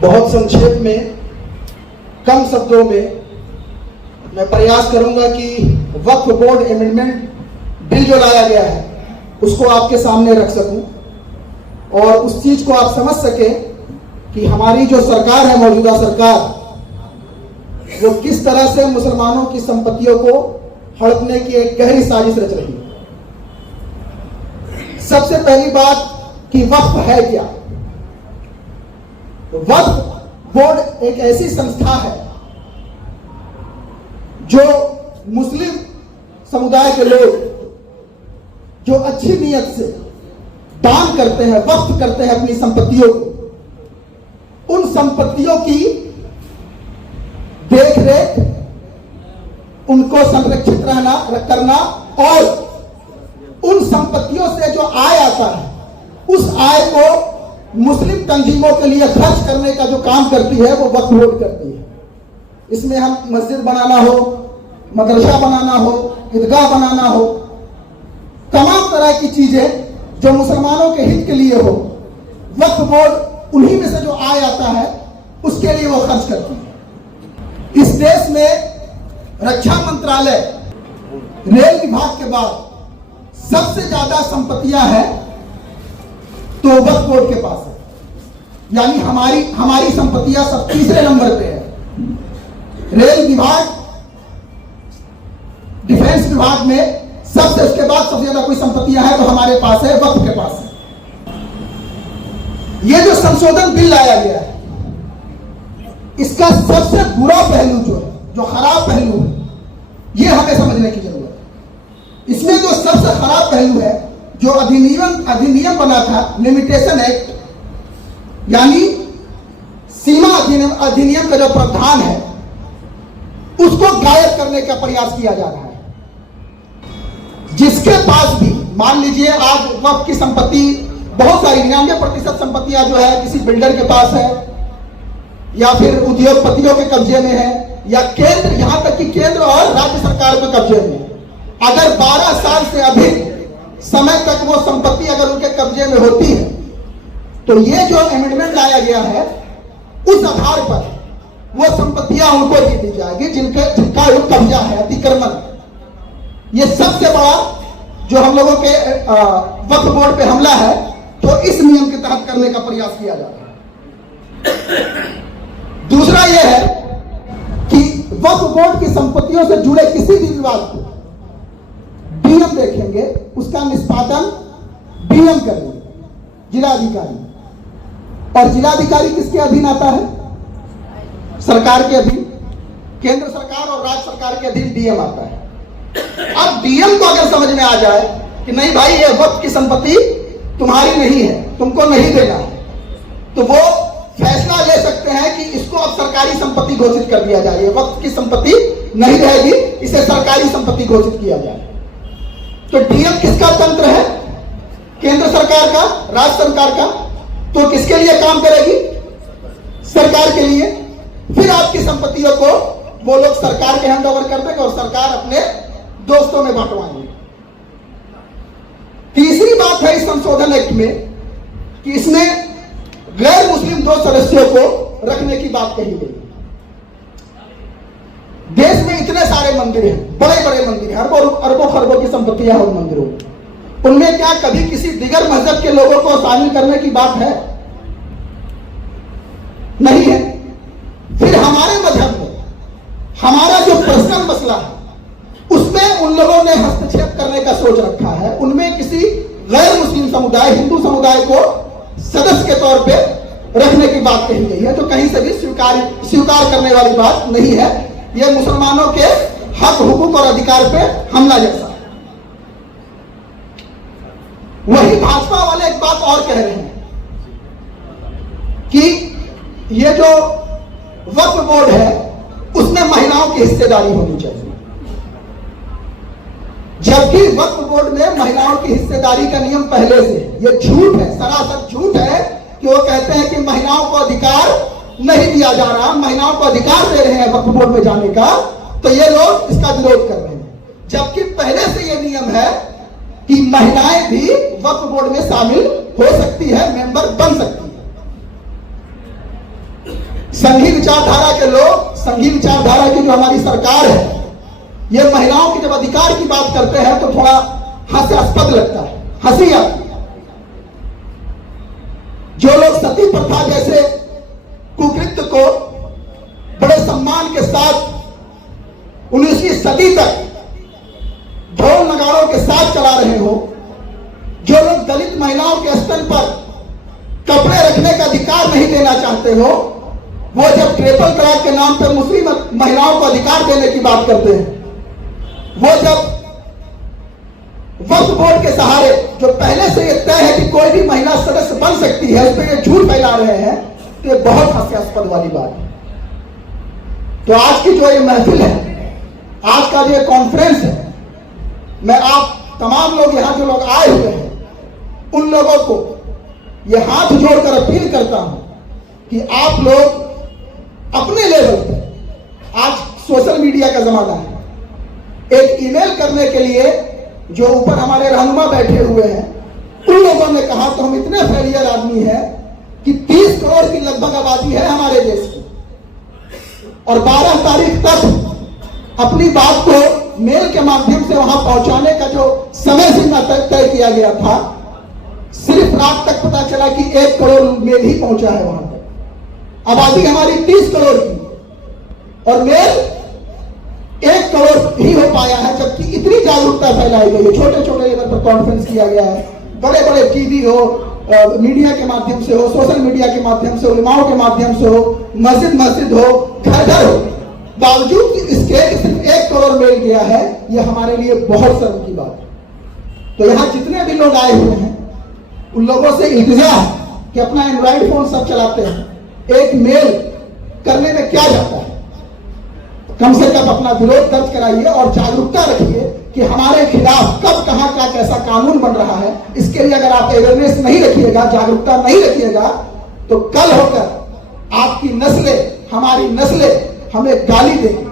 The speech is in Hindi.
बहुत संक्षेप में, कम शब्दों में मैं प्रयास करूंगा कि वक्फ बोर्ड अमेंडमेंट बिल जो लाया गया है उसको आपके सामने रख सकूं और उस चीज को आप समझ सकें कि हमारी जो सरकार है, मौजूदा सरकार, वो किस तरह से मुसलमानों की संपत्तियों को हड़पने की एक गहरी साजिश रच रही है। सबसे पहली बात कि वक्फ है क्या। वक्फ बोर्ड एक ऐसी संस्था है जो मुस्लिम समुदाय के लोग जो अच्छी नीयत से दान करते हैं, वक्फ करते हैं अपनी संपत्तियों को, उन संपत्तियों की देख रेख, उनको संरक्षित करना और उन संपत्तियों से जो आय आता है उस आय को मुस्लिम तंजीमों के लिए खर्च करने का जो काम करती है वो वक्फ बोर्ड करती है। इसमें हम मस्जिद बनाना हो, मदरसा बनाना हो, ईदगाह बनाना हो, तमाम तरह की चीजें जो मुसलमानों के हित के लिए हो, वक्फ बोर्ड उन्हीं में से जो आय आता है उसके लिए वो खर्च करती है। इस देश में रक्षा मंत्रालय, रेल विभाग के बाद सबसे ज्यादा संपत्तियां हैं तो वक्फ बोर्ड के पास है, यानी हमारी संपत्तियां सब तीसरे नंबर पे है। रेल विभाग, डिफेंस विभाग में सबसे उसके बाद सबसे ज्यादा कोई संपत्तियां हैं तो हमारे पास है, वक्फ के पास है। यह जो संशोधन बिल लाया गया है इसका सबसे बुरा पहलू जो है, जो खराब पहलू है, यह हमें समझने की जरूरत है। इसमें जो सबसे खराब पहलू है, जो अधिनियम बना था, लिमिटेशन एक्ट, यानी सीमा अधिनियम का जो प्रावधान है उसको गायब करने का प्रयास किया जा रहा है। जिसके पास भी, मान लीजिए आज वक्फ की संपत्ति बहुत सारी 99% संपत्तियां जो है किसी बिल्डर के पास है या फिर उद्योगपतियों के कब्जे में है या केंद्र, यहां तक कि केंद्र और राज्य सरकार के कब्जे में है। अगर 12 साल से अधिक समय तक वो संपत्ति अगर उनके कब्जे में होती है तो ये जो अमेंडमेंट लाया गया है उस आधार पर वो संपत्तियां उनको दे दी जाएगी जिनका कब्जा है, अतिक्रमण। ये सबसे बड़ा जो हम लोगों के वक्फ बोर्ड पे हमला है तो इस नियम के तहत करने का प्रयास किया जा रहा है। दूसरा यह है कि वक्फ बोर्ड की संपत्तियों से जुड़े किसी भी विवाद को डीएम देखेंगे, उसका निष्पादन डीएम करेंगे, जिलाधिकारी। और जिलाधिकारी किसके अधीन आता है? सरकार के अधीन। केंद्र सरकार और राज्य सरकार के अधीन डीएम आता है। अब डीएम को अगर समझ में आ जाए कि नहीं भाई ये वक्फ की संपत्ति तुम्हारी नहीं है, तुमको नहीं देना है, तो वो फैसला ले सकते हैं कि इसको अब सरकारी संपत्ति घोषित कर दिया जाए। वक्फ की संपत्ति नहीं रहेगी, इसे सरकारी संपत्ति घोषित किया जाए। तो डीएम किसका तंत्र है? केंद्र सरकार का, राज्य सरकार का। तो किसके लिए काम करेगी? सरकार के लिए। फिर आपकी संपत्तियों को वो लोग सरकार के हैंड ओवर कर देंगे और सरकार अपने दोस्तों में बांटवाएंगे। तीसरी बात है इस संशोधन एक्ट में कि इसमें गैर मुस्लिम 2 सदस्यों को रखने की बात कही गई। देश में इतने सारे मंदिर हैं, बड़े बड़े मंदिर हैं, अरबों खरबों की संपत्तियां हैं उन मंदिरों में। उनमें क्या कभी किसी दिगर मजहब के लोगों को शामिल करने की बात है? नहीं है। फिर हमारे मजहब में हमारा जो पर्सनल मसला है उसमें उन लोगों ने हस्तक्षेप करने का सोच रखा है। उनमें किसी गैर मुस्लिम समुदाय, हिंदू समुदाय को सदस्य के तौर पे रखने की बात कही गई है, जो कहीं से भी स्वीकार करने वाली बात नहीं है। यह मुसलमानों के हक, हुकूक और अधिकार पे हमला जैसा। वही भाजपा वाले एक बात और कह रहे हैं कि ये जो वक्फ बोर्ड है उसमें महिलाओं की हिस्सेदारी होनी चाहिए, जबकि वक्फ बोर्ड में महिलाओं की हिस्सेदारी का नियम पहले से। ये झूठ है, सरासर झूठ है कि वो कहते हैं कि महिलाओं को अधिकार नहीं दिया जा रहा, महिलाओं को अधिकार दे रहे हैं वक्फ बोर्ड में जाने का, तो ये लोग इसका विरोध कर रहे हैं। जबकि पहले से ये नियम है कि महिलाएं भी वक्फ बोर्ड में शामिल हो सकती है, मेंबर बन सकती है। संघी विचारधारा के लोग, संघी विचारधारा की जो हमारी सरकार है, ये महिलाओं के जब अधिकार की बात करते हैं तो थोड़ा हास्यास्पद लगता है, हंसी आती है। जो लोग सती प्रथा जैसे कुकृत्य को बड़े सम्मान के साथ 19वीं सदी तक ढोल नगाड़ों के साथ चला रहे हो, जो लोग दलित महिलाओं के स्तन पर कपड़े रखने का अधिकार नहीं देना चाहते हो, वो जब ट्रिपल तलाक के नाम पर मुस्लिम महिलाओं को अधिकार देने की बात करते हैं, वो जब वक्फ बोर्ड के सहारे, जो पहले से ये तय है कि कोई भी महिला सदस्य बन सकती है, उस पर ये झूठ फैला रहे हैं, तो ये बहुत हास्यास्पद वाली बात है। तो आज की जो ये महफिल है, आज का जो ये कॉन्फ्रेंस है, मैं आप तमाम लोग यहां जो लोग आए हुए हैं, उन लोगों को ये हाथ जोड़कर अपील करता हूं कि आप लोग अपने लेवल पर, आज सोशल मीडिया का जमाना है, एक ईमेल करने के लिए जो ऊपर हमारे रहनुमा बैठे हुए हैं, उन लोगों ने कहा तो हम इतने फेलियर आदमी हैं कि 30 करोड़ की लगभग आबादी है हमारे देश की, और 12 तारीख तक अपनी बात को मेल के माध्यम से वहां पहुंचाने का जो समय सीमा तय किया गया था, सिर्फ रात तक पता चला कि 1 करोड़ मेल ही पहुंचा है वहां तक। आबादी हमारी 30 करोड़ की और मेल 1 करोड़ ही हो पाया है, जबकि इतनी जागरूकता फैलाई गई है। छोटे छोटे लेवल पर कॉन्फ्रेंस किया गया है, बड़े बड़े टीवी हो, मीडिया के माध्यम से हो, सोशल मीडिया के माध्यम से, उलमाओं के माध्यम से हो, मस्जिद हो, घर घर हो, बावजूद इसके सिर्फ 1 करोड़ मेल गया है। यह हमारे लिए बहुत शर्म की बात है। तो यहाँ जितने भी लोग आए हुए हैं, उन लोगों से इल्तिजा है कि अपना एंड्रॉइड फोन सब चलाते हैं, एक मेल करने में क्या जाता है, कम से कम अपना विरोध दर्ज कराइए और जागरूकता रखिए कि हमारे खिलाफ कब कहां का कैसा कानून बन रहा है। इसके लिए अगर आप अवेयरनेस नहीं रखिएगा, जागरूकता नहीं रखिएगा, तो कल होकर आपकी नस्लें, हमारी नस्लें हमें गाली देंगी।